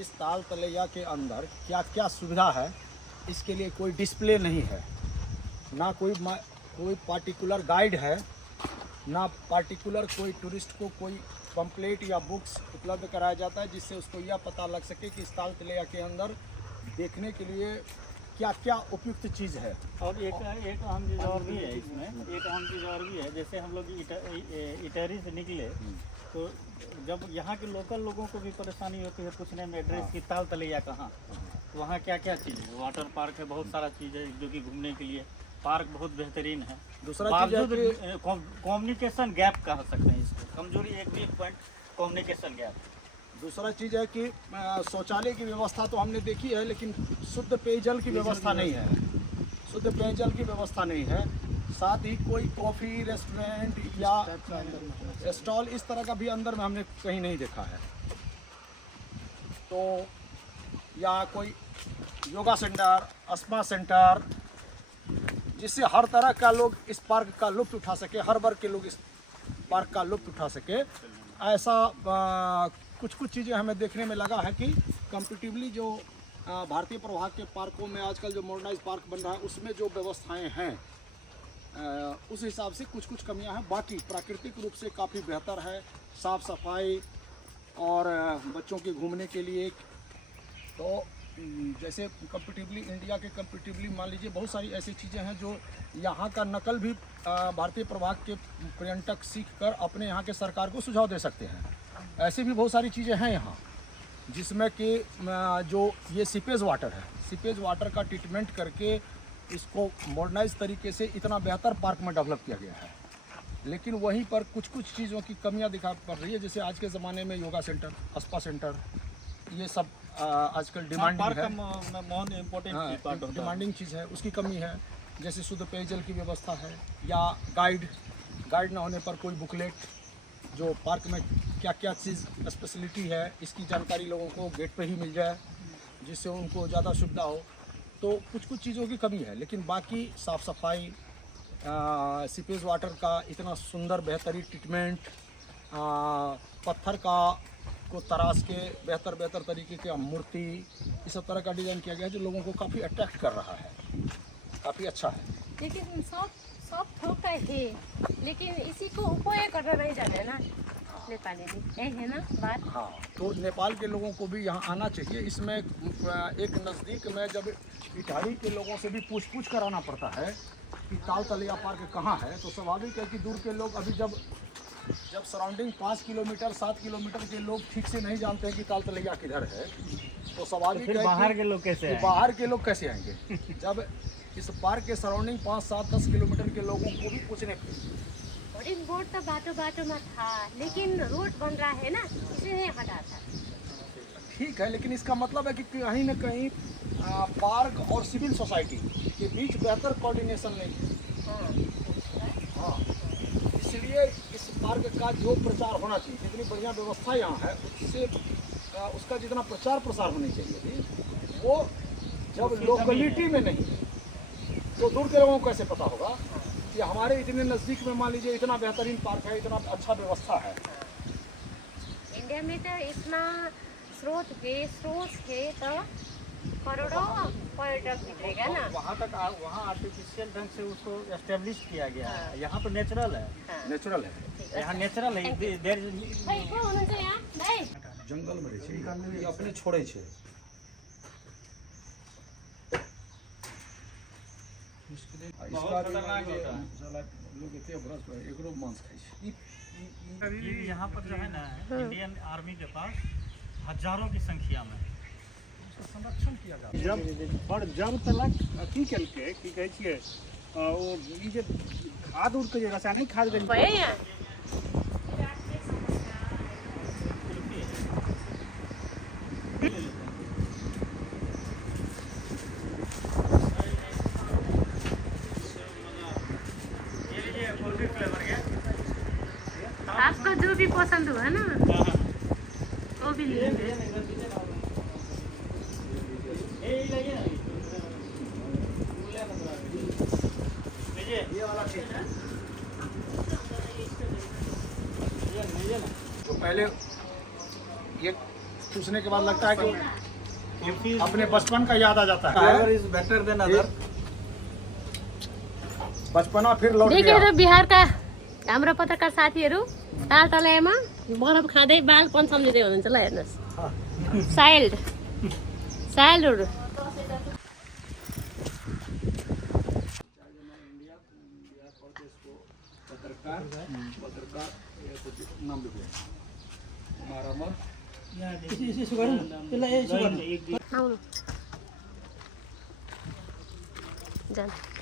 इस ताल तलैया के अंदर क्या क्या सुविधा है, इसके लिए कोई डिस्प्ले नहीं है, ना कोई पार्टिकुलर गाइड है, ना पार्टिकुलर कोई टूरिस्ट को कोई पम्पलेट या बुक्स उपलब्ध कराया जाता है जिससे उसको यह पता लग सके कि इस ताल तलैया के अंदर देखने के लिए क्या क्या उपयुक्त चीज़ है। और एक अहम चीज़ और भी है इसमें, एक अहम चीज़ और भी है। जैसे हम लोग इटहरी से निकले तो जब यहाँ के लोकल लोगों को भी परेशानी होती है पूछने में एड्रेस की ताल तलैया कहाँ, वहाँ क्या क्या चीज़ है। वाटर पार्क है, बहुत सारा चीज़ है जो कि घूमने के लिए पार्क बहुत बेहतरीन है। दूसरा चीज़ कम्युनिकेशन गैप कह सकते हैं इसको, कमजोरी एक भी पॉइंट कम्युनिकेशन गैप। दूसरा चीज़ है कि शौचालय की व्यवस्था तो हमने देखी है, लेकिन शुद्ध पेयजल की व्यवस्था नहीं है, शुद्ध पेयजल की व्यवस्था नहीं है। साथ ही कोई कॉफ़ी रेस्टोरेंट या स्टॉल इस तरह का भी अंदर में हमने कहीं नहीं देखा है। तो या कोई योगा सेंटर, स्पा सेंटर, जिससे हर तरह का लोग इस पार्क का लुत्फ़ उठा सके, हर वर्ग के लोग इस पार्क का लुत्फ़ उठा सके, ऐसा कुछ चीज़ें हमें देखने में लगा है कि कंपैरेटिवली जो भारतीय प्रभाग के पार्कों में आजकल जो मॉडर्नाइज पार्क बन रहा है उसमें जो व्यवस्थाएं हैं उस हिसाब से कुछ कमियां हैं। बाकी प्राकृतिक रूप से काफ़ी बेहतर है, साफ़ सफाई और बच्चों के घूमने के लिए। तो जैसे कंपैरेटिवली इंडिया के कंपैरेटिवली मान लीजिए बहुत सारी ऐसी चीज़ें हैं जो यहाँ का नकल भी भारतीय प्रभाग के पर्यटक सीख कर अपने यहाँ के सरकार को सुझाव दे सकते हैं। ऐसी भी बहुत सारी चीज़ें हैं यहाँ, जिसमें कि जो ये सीपेज वाटर है, सीपेज वाटर का ट्रीटमेंट करके इसको मॉडर्नाइज तरीके से इतना बेहतर पार्क में डेवलप किया गया है। लेकिन वहीं पर कुछ चीज़ों की कमियां दिखा पड़ रही है। जैसे आज के ज़माने में योगा सेंटर, स्पा सेंटर, ये सब आजकल डिमांडिंग है, डिमांडिंग चीज़ है, उसकी कमी है। जैसे शुद्ध पेयजल की व्यवस्था है या गाइड ना होने पर कोई बुकलेट जो पार्क में क्या क्या चीज़ स्पेशलिटी है इसकी जानकारी लोगों को गेट पे ही मिल जाए, जिससे उनको ज़्यादा सुविधा हो। तो कुछ चीज़ों की कमी है, लेकिन बाकी साफ़ सफाई, सीपेज वाटर का इतना सुंदर बेहतरीन ट्रीटमेंट, पत्थर को तराश के बेहतर तरीके की मूर्ति, इस सब तरह का डिज़ाइन किया गया है जो लोगों को काफ़ी अट्रैक्ट कर रहा है, काफ़ी अच्छा है। लेकिन सब थोक है, लेकिन इसी को उपयोग करना नहीं जाते ना नेपाली भी, है ना बात। हाँ, तो नेपाल के लोगों को भी यहाँ आना चाहिए। इसमें एक नज़दीक में जब इटारी के लोगों से भी पूछ कर आना पड़ता है कि ताल तलैया पार्क कहाँ है, तो स्वाभाविक है कि दूर के लोग अभी जब सराउंडिंग 5 किलोमीटर 7 किलोमीटर के लोग ठीक से नहीं जानते हैं कि ताल तलैया किधर है, तो स्वाभाविक है बाहर के लोग कैसे आएंगे। जब इस पार्क के सराउंडिंग 5, 7, 10 किलोमीटर के लोगों को भी पूछने बोर्ड तो बाटो में था, लेकिन रोड बन रहा है ना, इसलिए हटा था। ठीक है, लेकिन इसका मतलब है कि कहीं न कहीं पार्क और सिविल सोसाइटी के बीच बेहतर कोऑर्डिनेशन नहीं है। हाँ, इसलिए इस पार्क का जो प्रचार होना चाहिए, जितनी बढ़िया व्यवस्था यहाँ है उससे उसका जितना प्रचार प्रसार होनी चाहिए थी, वो जब लोकेलिटी में नहीं है तो दूर के लोगों को कैसे पता होगा कि हमारे इतने नज़दीक में मान लीजिए इतना बेहतरीन पार्क है, इतना अच्छा व्यवस्था है। इंडिया में तो इतना स्रोत है तो करोड़ों पर्यटक मिलेगा ना। वहाँ आर्टिफिशियल ढंग से उसको एस्टेब्लिश किया गया है। यहाँ तो नेचुरल है, यहाँ नेचुरल है। जंगल में अपने छोड़े छे यहाँ पर जो है ना इंडियन आर्मी के पास हजारों की संख्या में संरक्षण किया जाता है। जब तक अथी केलकै की कहै छियै ओ ई जे खाद उड़ के जे रासायनिक खाद आपको जो भी पसंद हुआ ना वो भी लीजिए। तो पहले ये चूसने के बाद लगता है कि कॉफी अपने बचपन का याद आ जाता Fiber है। is better than other. बचपना फिर लौट देखेर गया। बिहारका हाम्रो पत्रकार साथीहरू तालतलामा बरफ खाँदै बालपन सम्झिँदै हुनुहुन्छ ल हेर्नुहोस् चाइल्डहुड आउनु जानु